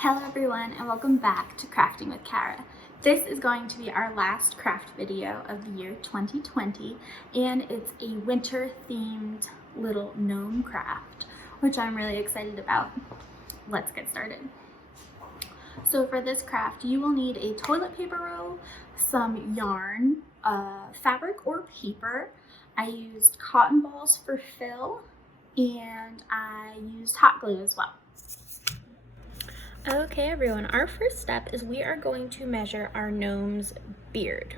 Hello everyone and welcome back to Crafting with Kara. This is going to be our last craft video of the year 2020 and it's a winter themed little gnome craft, which I'm really excited about. Let's get started. So for this craft you will need a toilet paper roll, some yarn, fabric or paper. I used cotton balls for fill and I used hot glue as well. Okay everyone, our first step is we are going to measure our gnome's beard.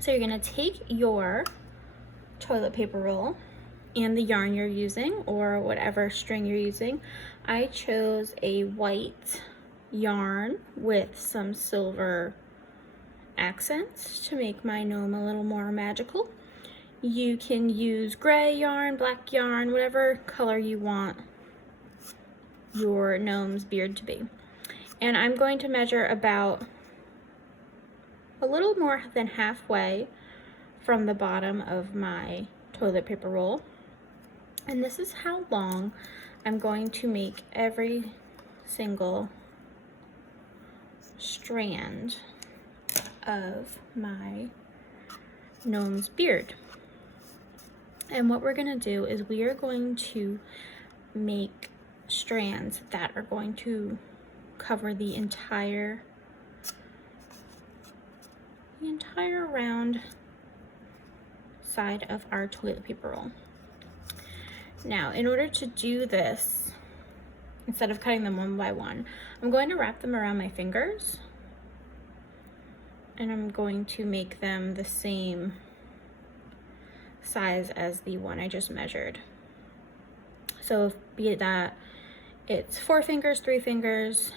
So you're going to take your toilet paper roll and the yarn you're using or whatever string you're using. I chose a white yarn with some silver accents to make my gnome a little more magical. You can use gray yarn, black yarn, whatever color you want your gnome's beard to be. And I'm going to measure about a little more than halfway from the bottom of my toilet paper roll. And this is how long I'm going to make every single strand of my gnome's beard. And what we're going to do is we are going to make strands that are going to cover the entire round side of our toilet paper roll. Now, in order to do this, instead of cutting them one by one, I'm going to wrap them around my fingers and I'm going to make them the same size as the one I just measured. So be it that it's 4 fingers, 3 fingers,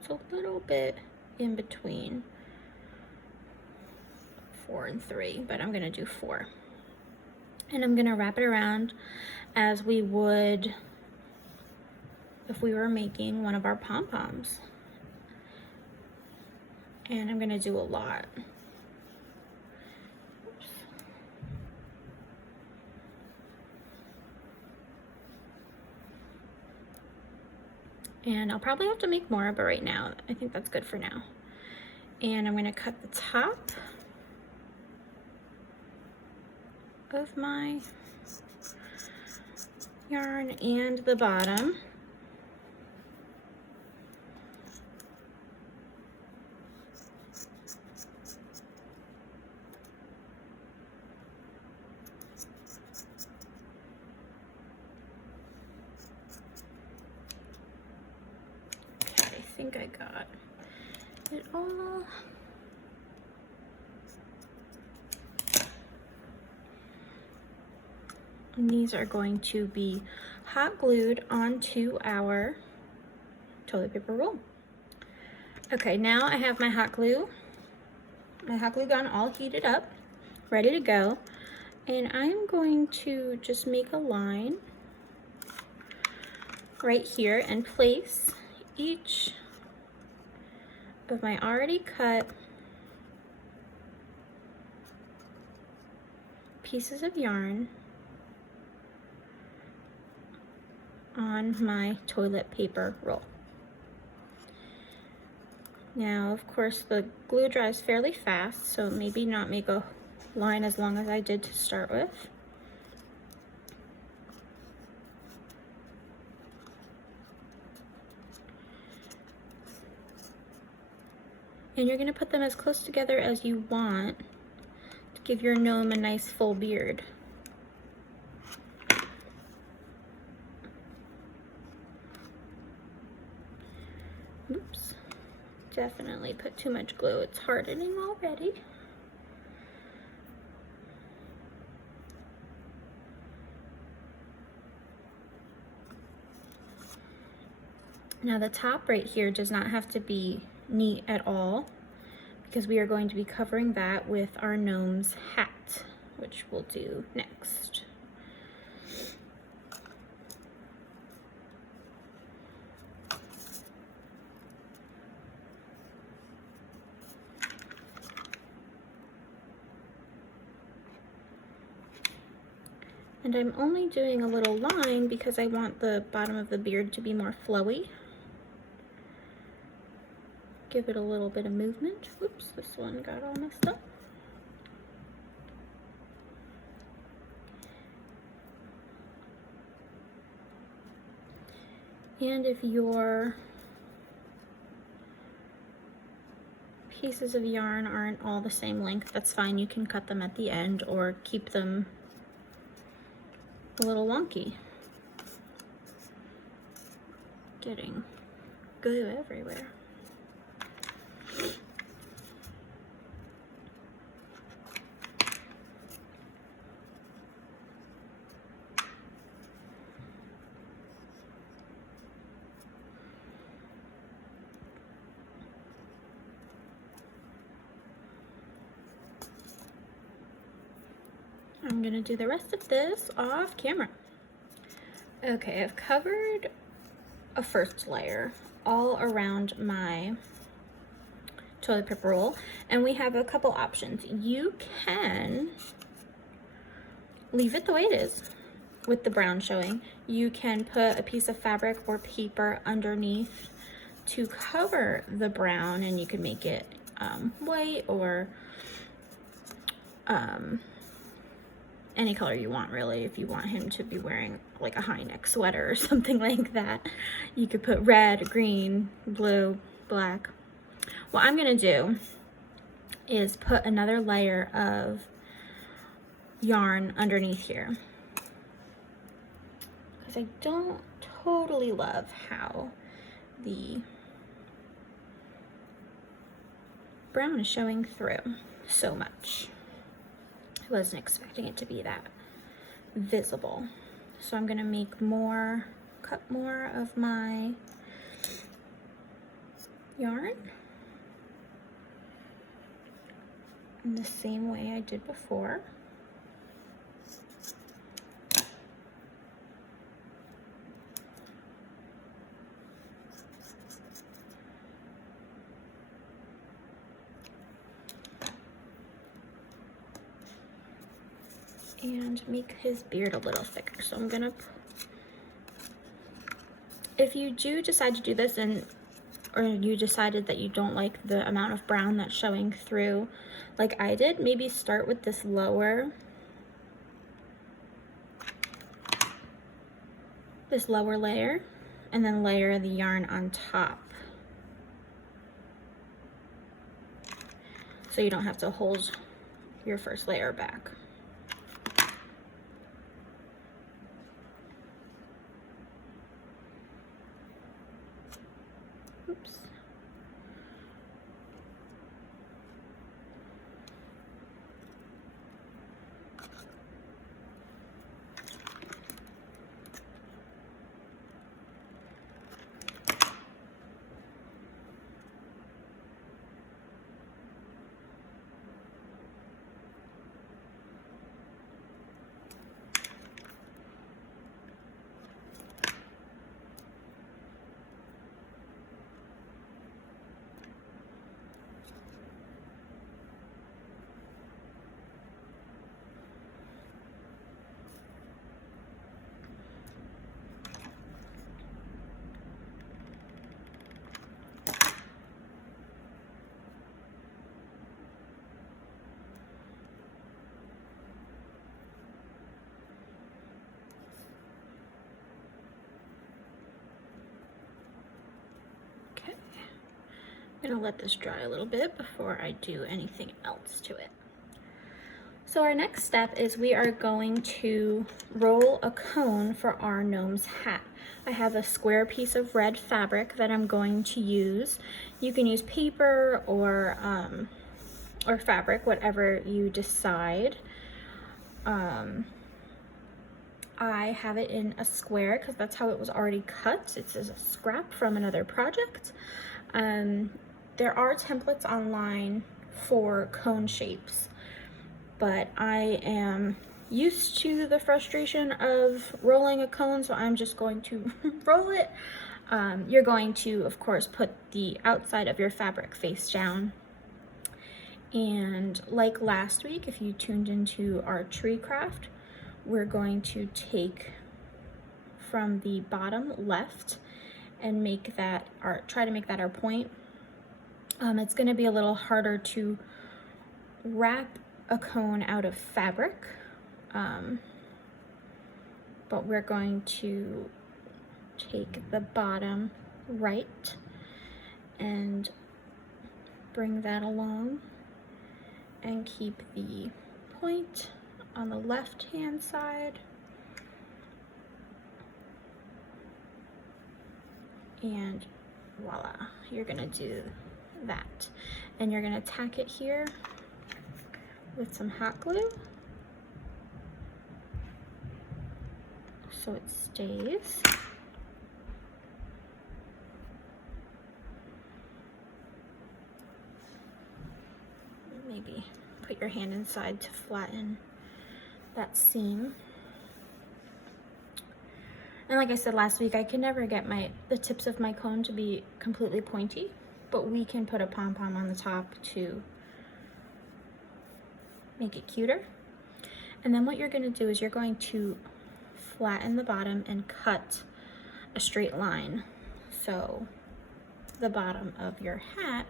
it's a little bit in between 4 and 3, but I'm gonna do 4. And I'm gonna wrap it around as we would if we were making one of our pom-poms. And I'm gonna do a lot. And I'll probably have to make more, but right now, I think that's good for now. And I'm gonna cut the top of my yarn and the bottom. I think I got it all. And these are going to be hot glued onto our toilet paper roll. Okay, now I have my hot glue gun all heated up, ready to go. And I'm going to just make a line right here and place each of my already cut pieces of yarn on my toilet paper roll. Now, of course, the glue dries fairly fast, so maybe not make a line as long as I did to start with. And you're going to put them as close together as you want to give your gnome a nice full beard. Oops, definitely put too much glue. It's hardening already. Now the top right here does not have to be neat at all because we are going to be covering that with our gnome's hat, which we'll do next. And I'm only doing a little line because I want the bottom of the beard to be more flowy. give it a little bit of movement. Oops, this one got all messed up. And if your pieces of yarn aren't all the same length, that's fine. You can cut them at the end or keep them a little wonky. Getting glue everywhere. I'm gonna do the rest of this off camera. Okay, I've covered a first layer all around my toilet paper roll, and we have a couple options. You can leave it the way it is with the brown showing. You can put a piece of fabric or paper underneath to cover the brown, and you can make it white or any color you want, really. If you want him to be wearing like a high neck sweater or something like that, you could put red, green, blue, black. What I'm gonna do is put another layer of yarn underneath here, because I don't totally love how the brown is showing through so much. I wasn't expecting it to be that visible. So I'm gonna make more, cut more of my yarn in the same way I did before. And make his beard a little thicker. So I'm gonna, if you do decide to do this or you decided that you don't like the amount of brown that's showing through like I did, maybe start with this lower layer and then layer the yarn on top, so you don't have to hold your first layer back. Oops. I'm gonna let this dry a little bit before I do anything else to it. So our next step is we are going to roll a cone for our gnome's hat. I have a square piece of red fabric that I'm going to use. You can use paper or fabric, whatever you decide. I have it in a square because that's how it was already cut. It's a scrap from another project. There are templates online for cone shapes, but I am used to the frustration of rolling a cone, so I'm just going to roll it. You're going to, of course, put the outside of your fabric face down. And like last week, if you tuned into our tree craft, we're going to take from the bottom left and make that try to make that our point. It's going to be a little harder to wrap a cone out of fabric, but we're going to take the bottom right and bring that along and keep the point on the left hand side, and voila, you're gonna do that. And you're gonna tack it here with some hot glue so it stays. Maybe put your hand inside to flatten that seam. And like I said last week, I can never get the tips of my cone to be completely pointy, but we can put a pom-pom on the top to make it cuter. And then what you're going to do is you're going to flatten the bottom and cut a straight line, so the bottom of your hat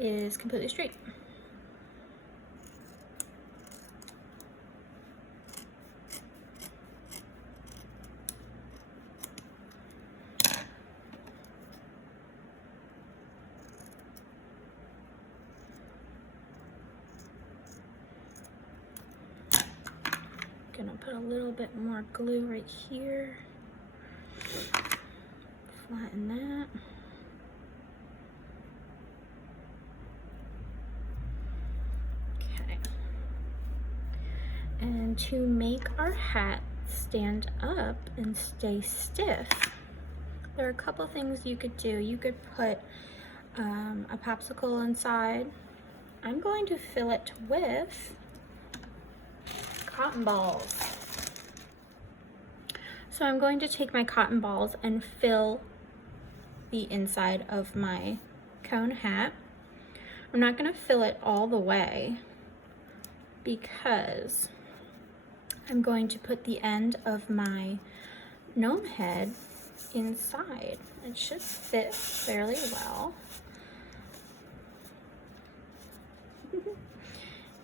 is completely straight. Gonna put a little bit more glue right here, flatten that. Okay. And to make our hat stand up and stay stiff, there are a couple things you could do. You could put a popsicle inside. I'm going to fill it with cotton balls. So I'm going to take my cotton balls and fill the inside of my cone hat. I'm not going to fill it all the way because I'm going to put the end of my gnome head inside. It should fit fairly well.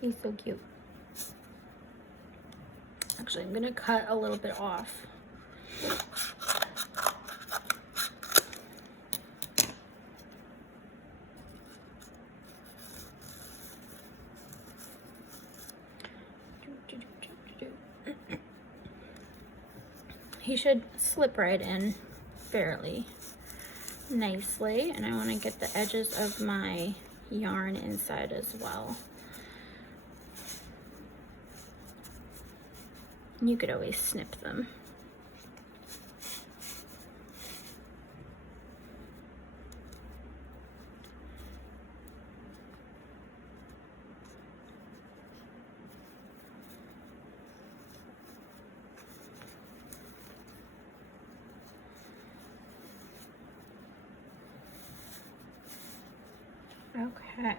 He's so cute. Actually, I'm gonna cut a little bit off. He should slip right in fairly nicely, and I want to get the edges of my yarn inside as well. You could always snip them. Okay,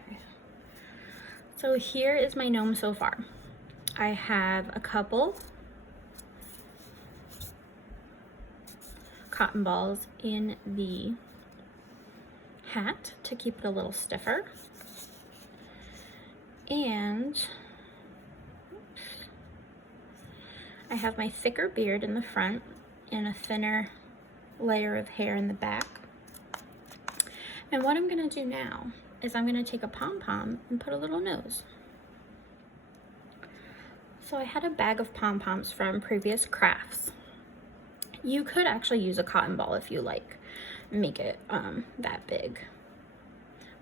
so here is my gnome so far. I have a couple cotton balls in the hat to keep it a little stiffer, and I have my thicker beard in the front and a thinner layer of hair in the back. And what I'm going to do now is I'm going to take a pom-pom and put a little nose. So I had a bag of pom-poms from previous crafts. You could actually use a cotton ball if you like, make it that big.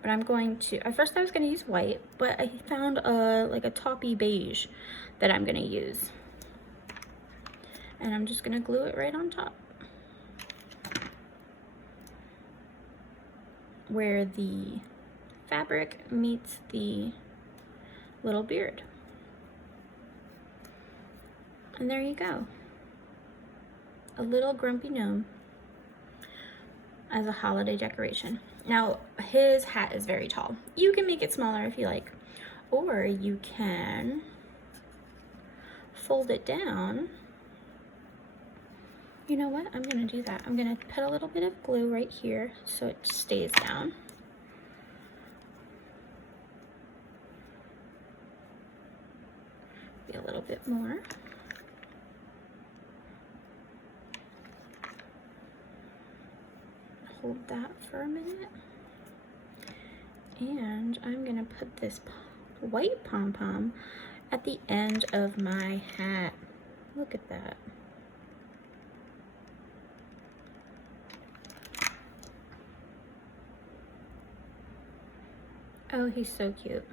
But I'm going to, at first I was going to use white, but I found like a taupey beige that I'm going to use. And I'm just going to glue it right on top, where the fabric meets the little beard. And there you go. A little grumpy gnome as a holiday decoration. Now, his hat is very tall. You can make it smaller if you like, or you can fold it down. You know what? I'm gonna do that. I'm gonna put a little bit of glue right here so it stays down. maybe a little bit more. Hold that for a minute. And I'm gonna put this white pom-pom at the end of my hat. Look at that. Oh, he's so cute.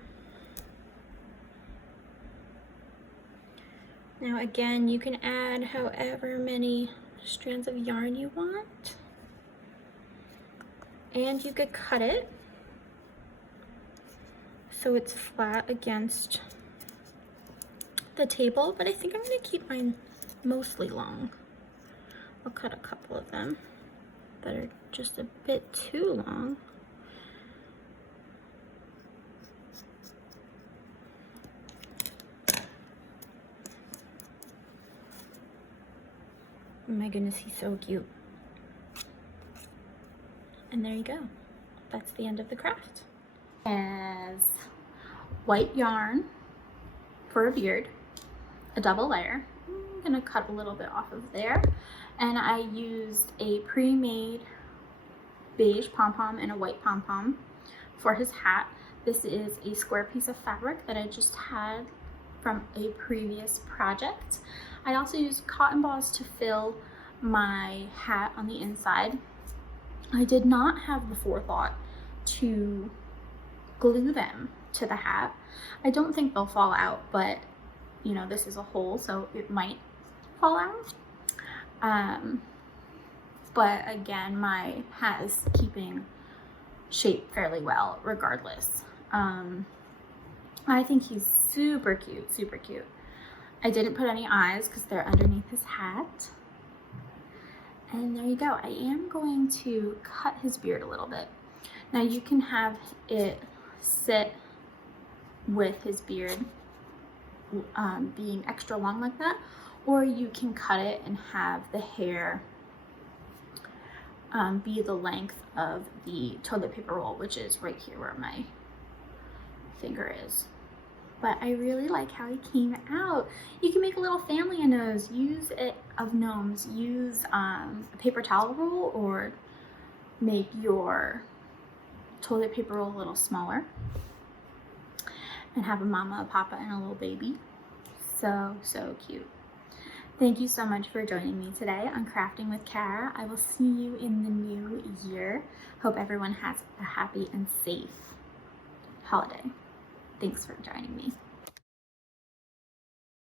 Now again, you can add however many strands of yarn you want. And you could cut it so it's flat against the table, but I think I'm gonna keep mine mostly long. I'll cut a couple of them that are just a bit too long. Oh my goodness, he's so cute. And there you go. That's the end of the craft. As white yarn for a beard, a double layer. I'm gonna cut a little bit off of there. And I used a pre-made beige pom-pom and a white pom-pom for his hat. This is a square piece of fabric that I just had from a previous project. I also used cotton balls to fill my hat on the inside. I did not have the forethought to glue them to the hat. I don't think they'll fall out, but you know, this is a hole, so it might fall out. But again, my hat is keeping shape fairly well regardless. I think he's super cute, super cute. I didn't put any eyes because they're underneath his hat. And there you go. I am going to cut his beard a little bit. Now you can have it sit with his beard being extra long like that, or you can cut it and have the hair be the length of the toilet paper roll, which is right here where my finger is. But I really like how he came out. You can make a little family of those. Use it of gnomes. Use a paper towel roll, or make your toilet paper roll a little smaller and have a mama, a papa, and a little baby. So, so cute. Thank you so much for joining me today on Crafting with Kara. I will see you in the new year. Hope everyone has a happy and safe holiday. Thanks for joining me.